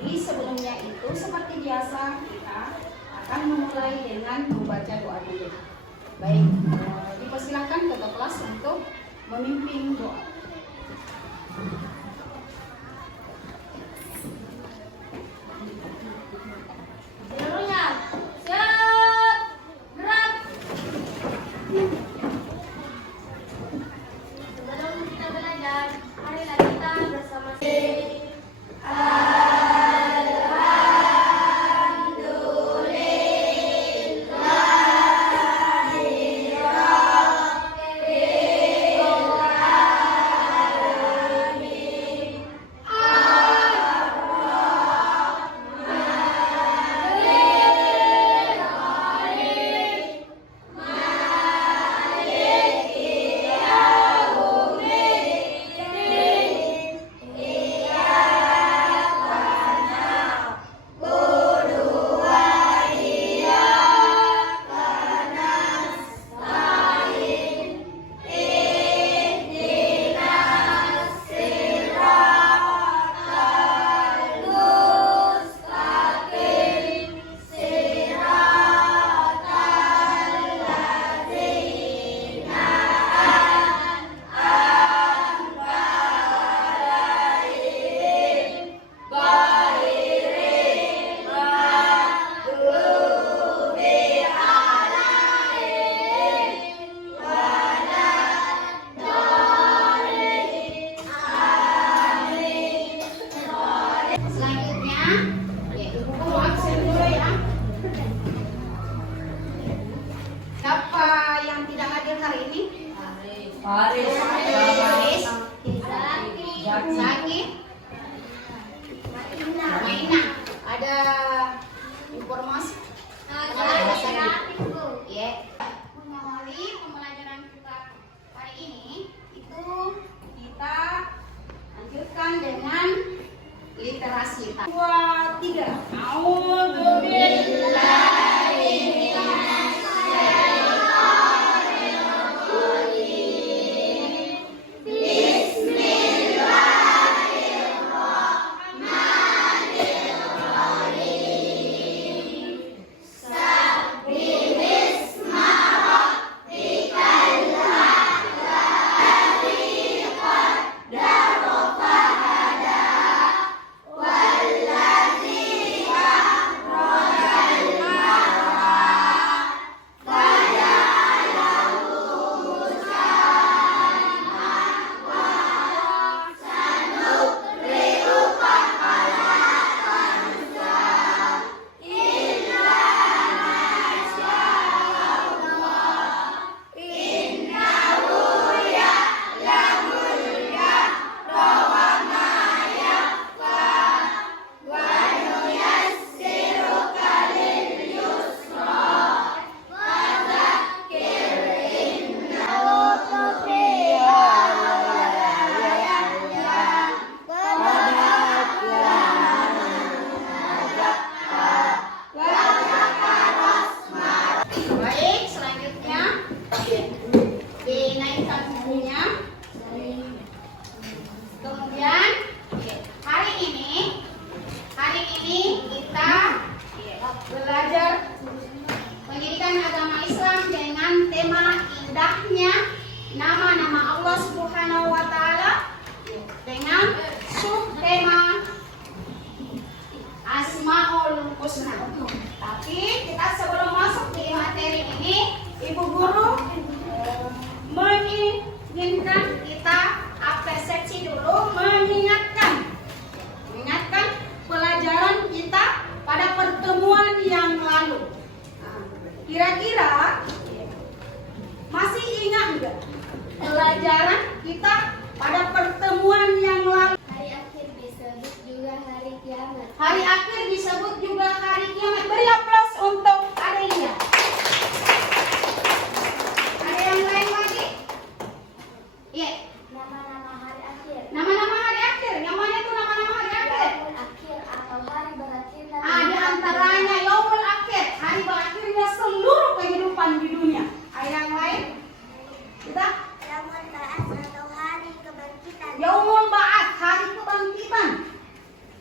Jadi sebelumnya itu seperti biasa kita akan memulai dengan membaca doa dulu. Baik, dipersilakan ketua kelas untuk memimpin doa. Seluruhnya siap, gerak. Sebelum kita belajar, marilah kita bersama. Faris, Zaki, Maina. Ada informasi? Ya. Mengawali pembelajaran kita hari ini itu kita lanjutkan dengan literasi. 2, 3. Belajar pendidikan agama Islam dengan tema indahnya nama-nama Allah Subhanahu wa taala dengan subtema Asmaul Husna. Tapi kita sebelum masuk di materi ini, Ibu Guru menginginkan kita apresiasi dulu, mengingatkan pelajaran kita pada pertemuan yang lalu. Kira-kira masih ingat enggak pelajaran kita pada pertemuan yang lalu? Hari akhir disebut juga hari kiamat. Hari akhir disebut juga hari kiamat. Beri aplaus untuk Adelia. Ada yang lain lagi? Iya. Nama-nama hari akhir. Nama-nama hari akhir. Yang mana itu nama-nama hari akhir? Yaumul akhir atau hari berakhir. Ada antaranya Yaumul Akhir, hari berakhirnya seluruh kehidupan di dunia. Ada yang lain? Kita? Yaumul Ba'ats atau hari kebangkitan. Yaumul Ba'ats, hari kebangkitan.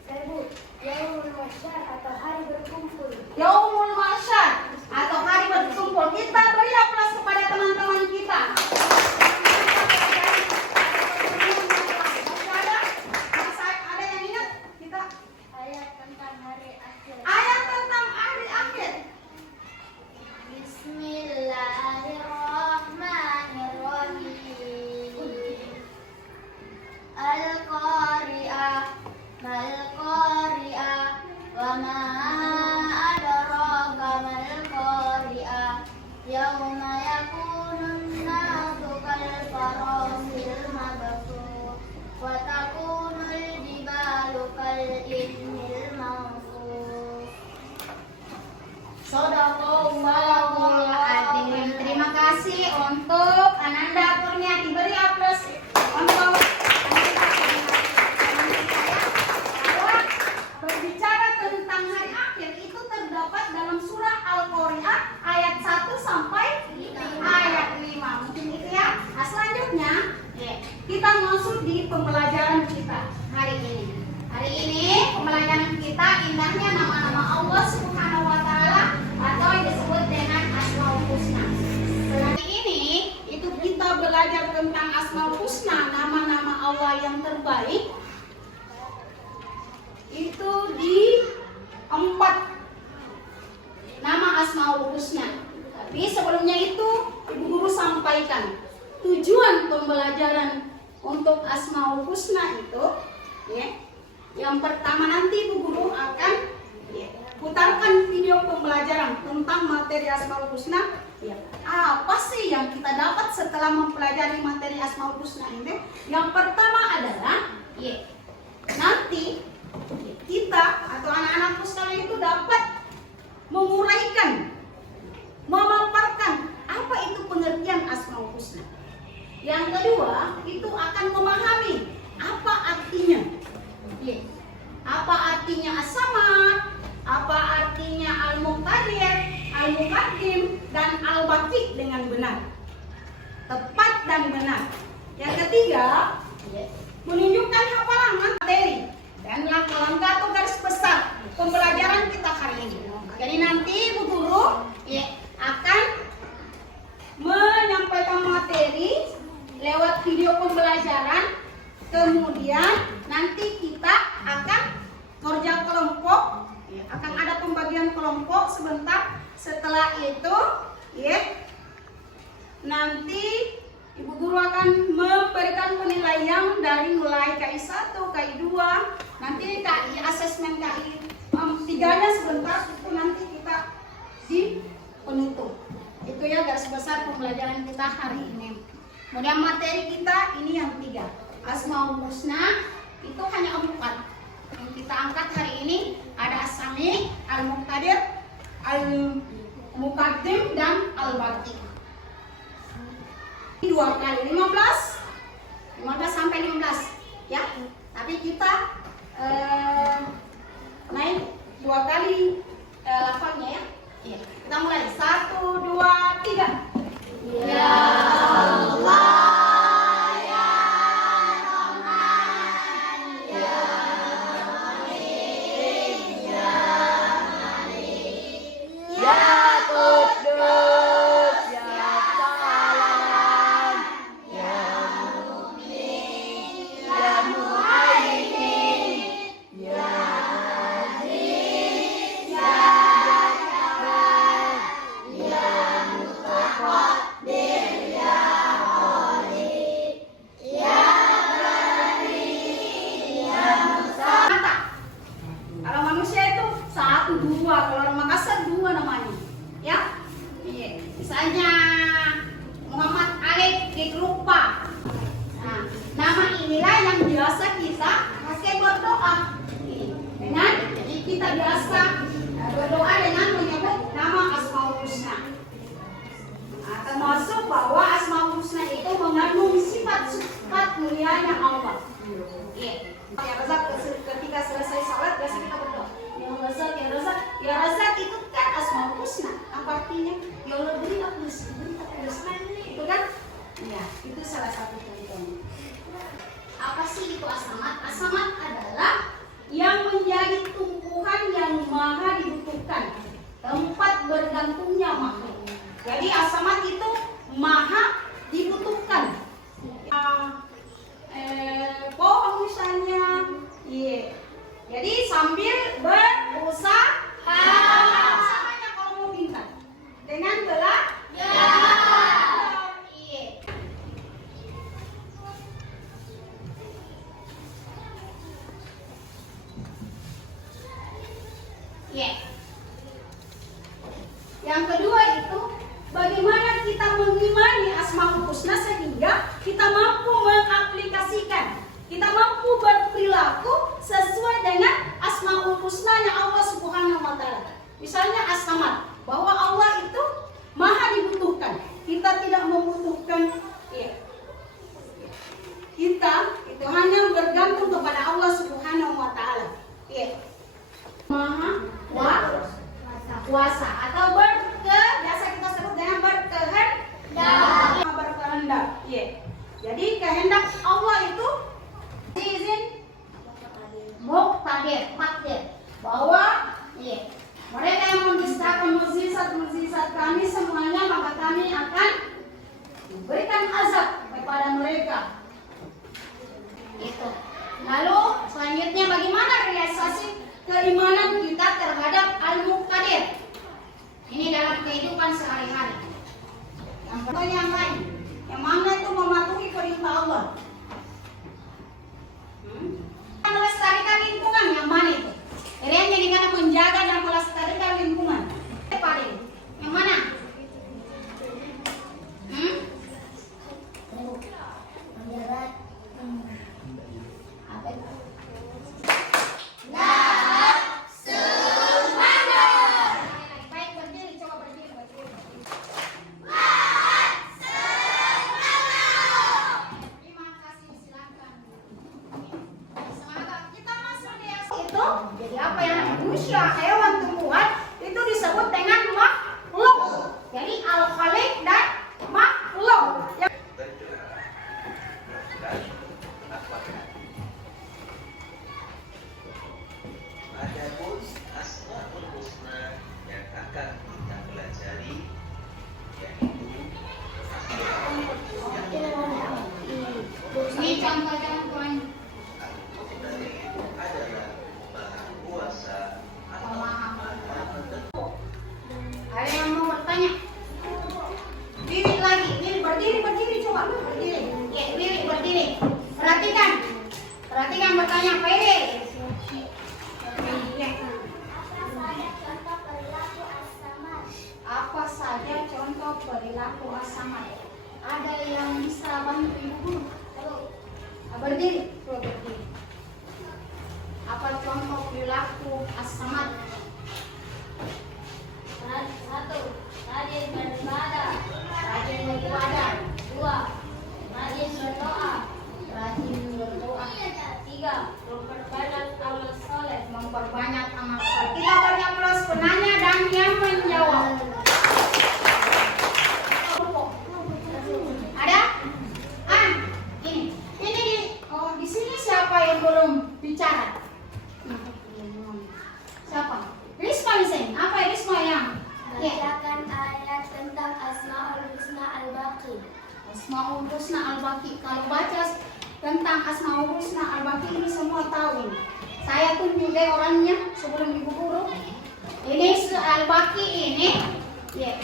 Sebut Yaumul ma adraka mal qari'ah. Yauma yakunun nasu kal farasil mabthur wa takunul jibalu kal ihnil manfur. Shadaqallahul adzim. Terima kasih untuk Ananda Kurnia, diberi aplaus untuk bahwa berbicara tentang hari akhir itu terdapat dalam surah Al-Qari'ah ayat 1 sampai ayat 5. Mungkin itu ya. Nah, selanjutnya kita masuk di pembelajaran kita hari ini. Hari ini pembelajaran kita indahnya nama-nama Allah Subhanahu wa taala atau yang disebut dengan Asmaul Husna. Hari ini itu kita belajar tentang Asmaul Husna, nama-nama Allah yang terbaik. Itu di 4 nama Asmaul Husna. Tapi sebelumnya itu Ibu Guru sampaikan tujuan pembelajaran untuk Asmaul Husna itu ya. Yang pertama nanti Ibu Guru akan putarkan video pembelajaran tentang materi Asmaul Husna. Ya. Apa sih yang kita dapat setelah mempelajari materi Asmaul Husna ini? Yang pertama adalah nanti kita atau anak-anakku sekalian itu dapat menguraikan, memaparkan apa itu pengertian Asmaul Husna. Yang kedua, itu akan memahami apa artinya. Apa artinya As-Samad, apa artinya Al-Muqtadir, Al-Muqaddim, dan Al-Baqi dengan benar, tepat dan benar. Yang ketiga, menunjukkan hafalan materi dan langkah-langkah atau garis besar pembelajaran kita hari ini. Jadi nanti Ibu Guru akan menyampaikan materi lewat video pembelajaran. Kemudian nanti kita akan kerja kelompok, akan ada pembagian kelompok sebentar. Setelah itu, nanti Ibu Guru akan memberikan penilaian dari mulai KI 1, KI 2, nanti KI asesmen KI 3-nya sebentar, itu nanti kita di penutup. Itu ya garis besar pembelajaran kita hari ini. Kemudian materi kita ini yang 3. Asmaul Husna itu hanya 4 yang kita angkat hari ini. Ada As-Sami, Al-Muqtadir, Al-Muqaddim, dan Al-Baqi. 2 kali 15 sampai 15 ya. Tapi kita naik 2 kali lafalnya ya. Kita mulai 1, 2, 3. Ya Allah. Kalau orang Makassar 2 namanya, ya. Misalnya Muhammad Alif di Grupa. Nah, nama inilah yang biasa kita pakai berdoa. Dengan jadi kita biasa berdoa dengan menyebut nama Asmaul Husna. Nah, termasuk bahwa Asmaul Husna itu mengandung sifat-sifat mulianya Allah. Ya Razak, ketika selesai salat biasa kita berdoa. Ya Razak itu kan Asmaul Husna. Apa artinya? Ya Allah beri aku rezeki. Itu kan? Ya, itu salah satu contohnya. Apa sih itu As-Samad? As-Samad adalah yang menjadi tumpuhan yang maha dibutuhkan, tempat bergantungnya makhluk. Jadi As-Samad itu maha dibutuhkan. Pohon misalnya, jadi sambil berusaha, usahanya kalau mau pintar dengan Ya. Yang kedua itu bagaimana kita mengimani Asmaul Husna sehingga kita mampu mengaplikasikan, kita mampu berperilaku sesuai dengan Asmaul Husna-nya Allah Subhanahu wa taala. Misalnya As-Samad, bahwa Allah itu maha dibutuhkan. Kita tidak membutuhkan, ya. Kita itu hanya bergantung kepada Allah Subhanahu wa taala. Ya. Maha kuasa atau biasa kita sebut dengan berkehendak. Ya. Jadi kehendak Allah itu izin takdir bahwa ya, mereka yang mendustakan mukjizat kami semuanya, maka kami akan memberikan azab kepada mereka. Itu. Lalu selanjutnya bagaimana realisasi keimanan kita terhadap Al-Muqtadir? Ini dalam kehidupan sehari-hari. Yang pertama yang lain, yang mana itu mematuhi perintah Allah. Melestarikan lingkungan yang mana itu? Kalian jadi karena menjaga dan melestarikan lingkungan. Paling yang mana? Apa itu? Baik, berdiri, coba berdiri. Terima kasih, silakan. Semangat. Kita masuk di itu. Jadi apa yang manusia, hewan, tumbuhan itu disebut dengan makhluk. Jadi al-khaliq dan makhluk. Adapun Asmaul Husna yang akan kita pelajari yaitu Ini contoh-contoh. adalah Maha Kuasa atau Maha Penentu. Ada yang mau bertanya? Diri lagi, berdiri coba berdiri. Ya, berdiri. Perhatikan bertanya pede. Apa saja contoh perilaku As-Samad? Ada yang bisa bantu ibu guru? Berdiri. Apa contoh perilaku As-Samad? 1. Rajin beribadah. 2. Rajin berdoa. 3. Memperbanyak amal soleh. Kita banyak plus penanya dan yang menjawab. Ada? Ini di sini siapa yang belum bicara? Siapa? Risma di sini. Apa Risma yang? Bacakan ayat tentang Asmaul Husna Al-Baqi. Asmaul Husna Al-Baqi. Kalau baca tentang Asmaul Husna Al-Baqi ini semua tahu ini. Saya tunjuk deh orangnya sebelum ibu guru. Ini Al-Baqi ini, ya,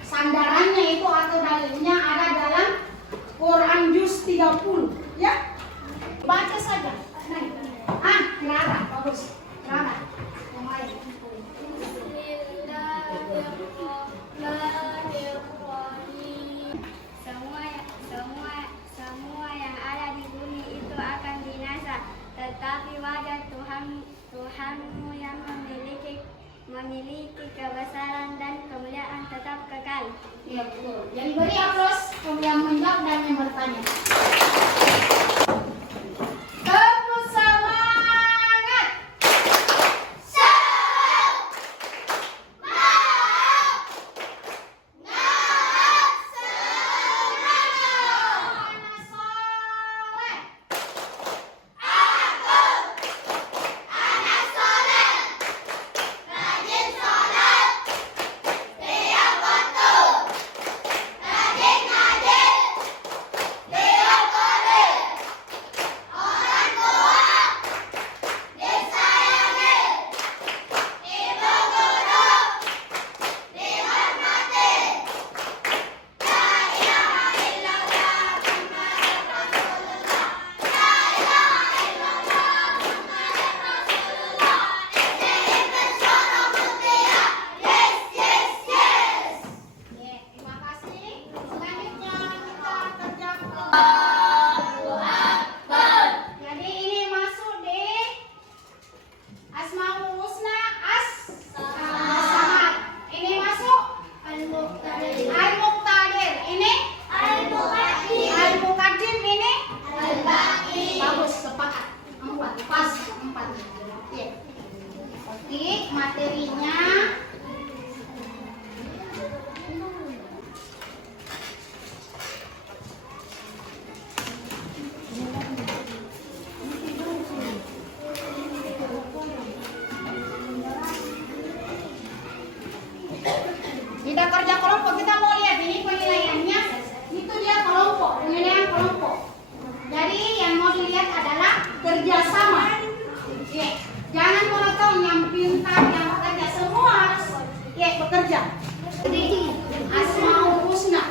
sandarannya itu atau dalilnya ada dalam Quran juz 30, ya. Baca saja. Nggak ada, bagus. Nggak ada. Yang lain. Bismillahirrahmanirrahim. Semua yang ada di bumi itu akan binasa, tetapi wajah Tuhanmu yang memiliki kebesaran dan kemuliaan tetap kekal. Iya betul. Yang beri aplaus yang menjawab dan yang bertanya. Terus semangat. Asmaul Husna As-Samad. Ini masuk Al-Muqtadir. Ini Al-Muqaddim. Ini bagus, sepakat. 4, pas 4. Oke. Ketik materinya. Kita kerja kelompok, kita mau lihat ini penilaiannya. Itu dia kelompok, penilaian kelompok. Jadi yang mau dilihat adalah kerjasama. Ya, jangan monoton yang pintar, yang bekerja, semua harus bekerja. Jadi Asmaul Husna.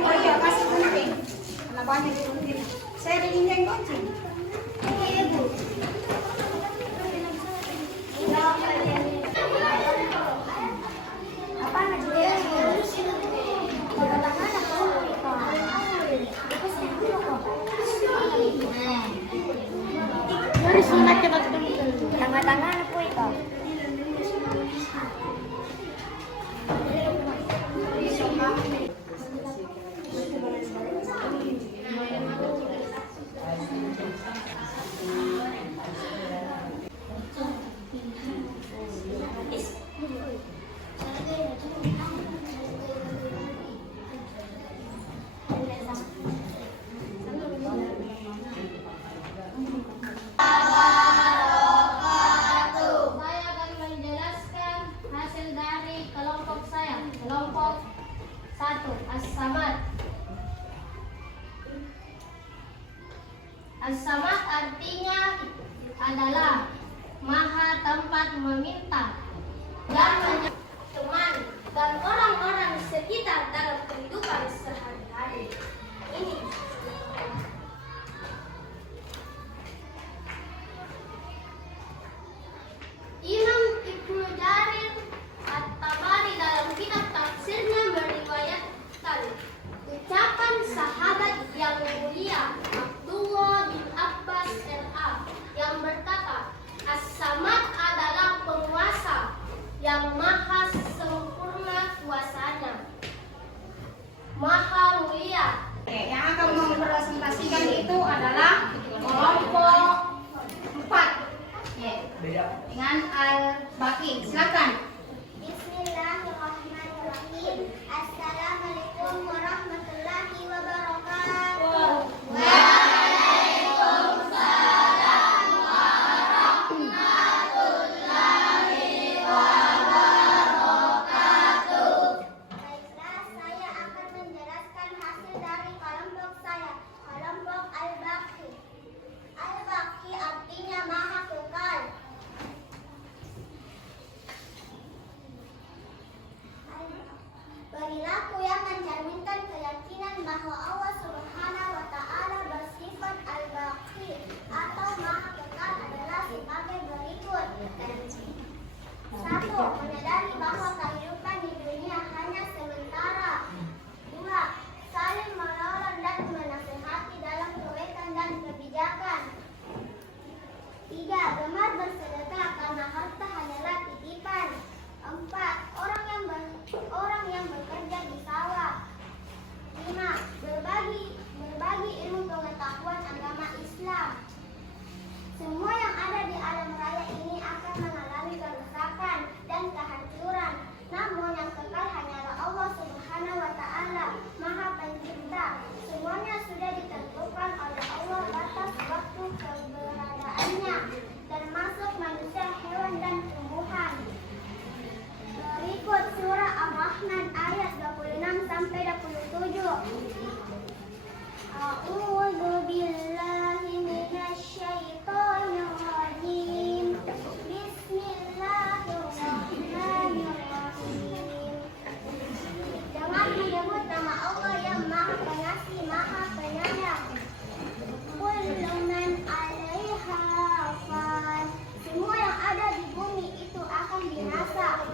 Oh iya, kasih kunci. Karena banyak kunci. Saya ada yang kunci. Tengah-tengah po ito. Saya akan menjelaskan hasil dari kelompok saya. Kelompok 1, As-Samad. As-Samad artinya adalah maha tempat meminta dan teman dan orang-orang sekitar dalam kehidupan sehari-hari. Ini Imam Ibnu Jarir At-Tabari dalam kitab tafsirnya meriwayatkan ucapan sahabat yang mulia Abdullah bin Abbas RA yang berkata, As-Samad adalah penguasa yang maha sempurna kuasanya, maha mulia. Oke, yang akan mempresentasikan itu adalah kelompok 4. Dengan Al-Baqi. Silakan. Bismillahirrahmanirrahim. Assalamualaikum warahmatullahi wabarakatuh. Baiklah, saya akan menjelaskan hasil dari kelompok saya, kelompok Al-Baqi. Al-Baqi artinya maha kekal. Ar-Rahman ayat 26 sampai 27. A'udzu billahi minasyaitonir rajim. Bismillahirrahmanirrahim. Dengan menyebut nama Allah yang Maha Pengasih, Maha Penyayang. Kullu man 'alaiha fan. Semua yang ada di bumi itu akan binasa.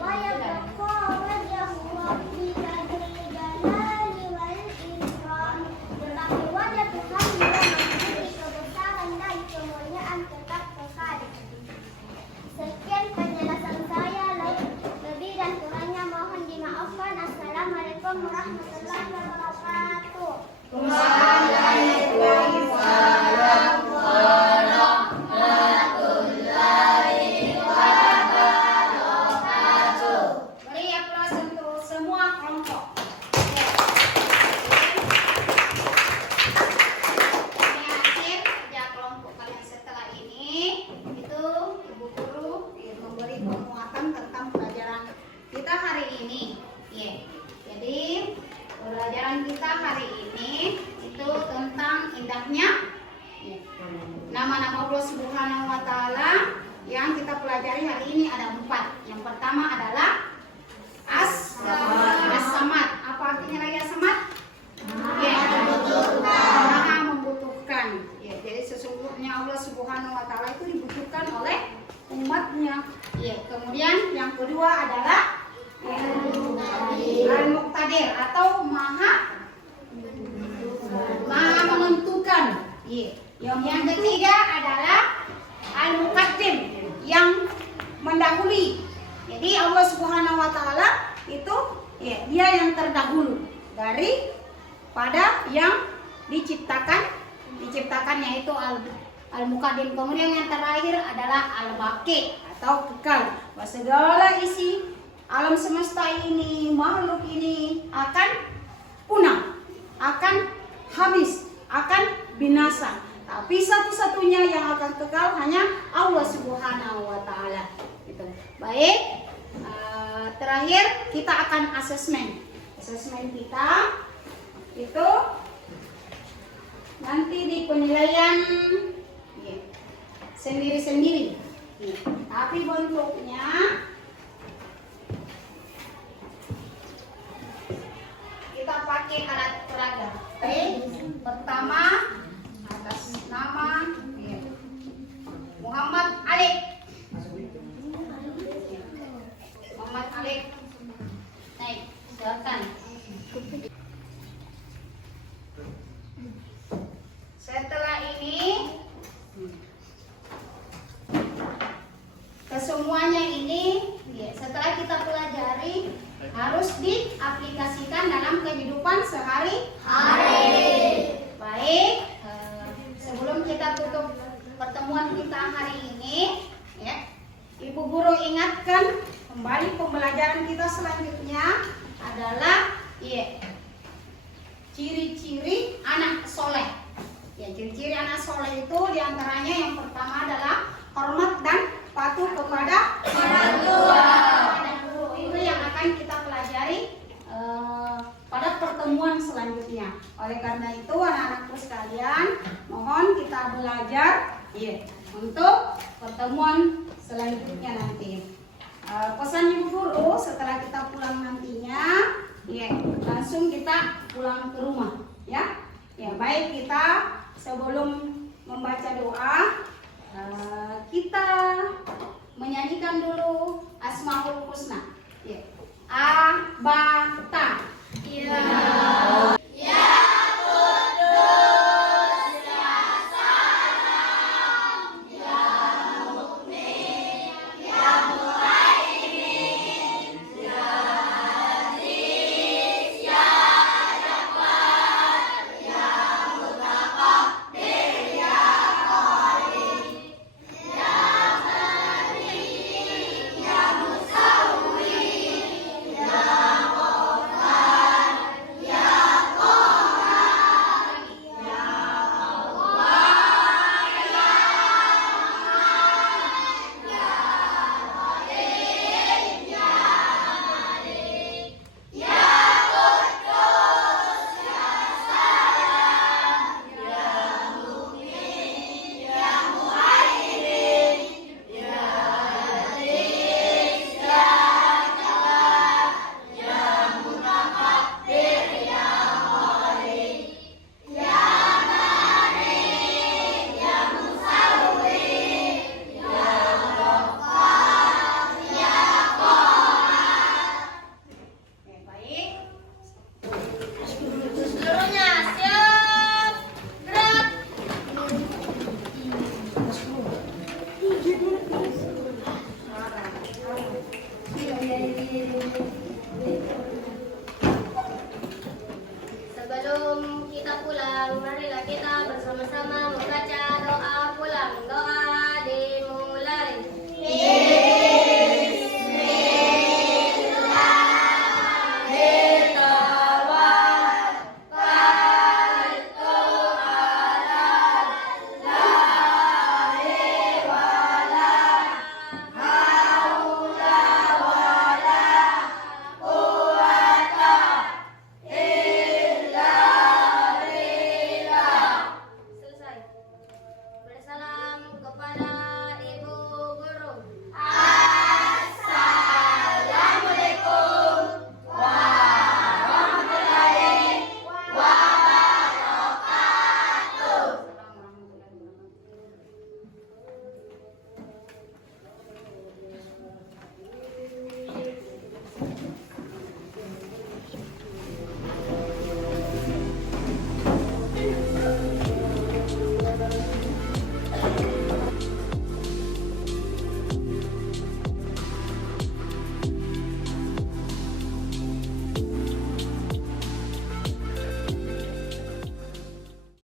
Wa yabqa wajhu rabbika dzul jalali wal ikram. Tetapi wajah Tuhan yang memiliki kebesaran dan kemuliaan tetap kekal. Sekian penjelasan saya, lebih dan kurangnya mohon dimaafkan. Assalamualaikum warahmatullahi wabarakatuh. Beri aplaus untuk semua kelompok. Ini hasil kerja kelompok kalian setelah ini. Itu Ibu Guru memberi penguatan tentang pelajaran kita hari ini. Ya. Jadi pelajaran kita hari ini itu tentang indahnya nama-nama Allah Subhanahu wa Ta'ala. Yang kita pelajari hari ini ada 4. Yang pertama adalah As-Samad. Apa artinya lagi As-Samad? Ya, Maha membutuhkan. Ya, jadi sesungguhnya Allah Subhanahu wa Ta'ala itu dibutuhkan oleh umatnya. Ya, kemudian yang kedua adalah Al-Muqtadir atau Maha menentukan. Ya. Yang ketiga adalah Al-Muqaddim yang mendahului. Jadi Allah Subhanahu wa Ta'ala itu ya, dia yang terdahulu dari pada yang diciptakan yaitu Al-Muqaddim. Kemudian yang terakhir adalah Al-Baqi atau kekal. Bahwa segala isi alam semesta ini, makhluk ini akan punah, akan habis, akan binasa. Tapi satu-satunya yang akan kekal hanya Allah Subhanahu wa Ta'ala. Gitu. Baik, terakhir kita akan asesmen. Asesmen kita itu nanti di penilaian sendiri-sendiri. Tapi bentuknya kita pakai alat peraga. Baik, pertama atas nama Muhammad Alif. Muhammad Alif. Naik, silakan. Setelah ini kesemuanya ini setelah kita pelajari harus diaplikasikan dalam kehidupan sehari-hari. Baik, sebelum kita tutup pertemuan kita hari ini, ya, Ibu Guru ingatkan kembali pembelajaran kita selanjutnya adalah ciri-ciri anak soleh. Ya, ciri-ciri anak soleh itu diantaranya yang pertama adalah hormat dan patuh kepada orang tua dan guru. Itu yang akan kita pelajari pada pertemuan selanjutnya. Oleh karena itu anak-anakku sekalian, mohon kita belajar untuk pertemuan selanjutnya nanti. Pesan Ibu Guru setelah kita pulang nantinya, langsung kita pulang ke rumah, ya. Ya, baik, kita sebelum membaca doa, kita menyanyikan dulu Asmaul Husna. A, Ba,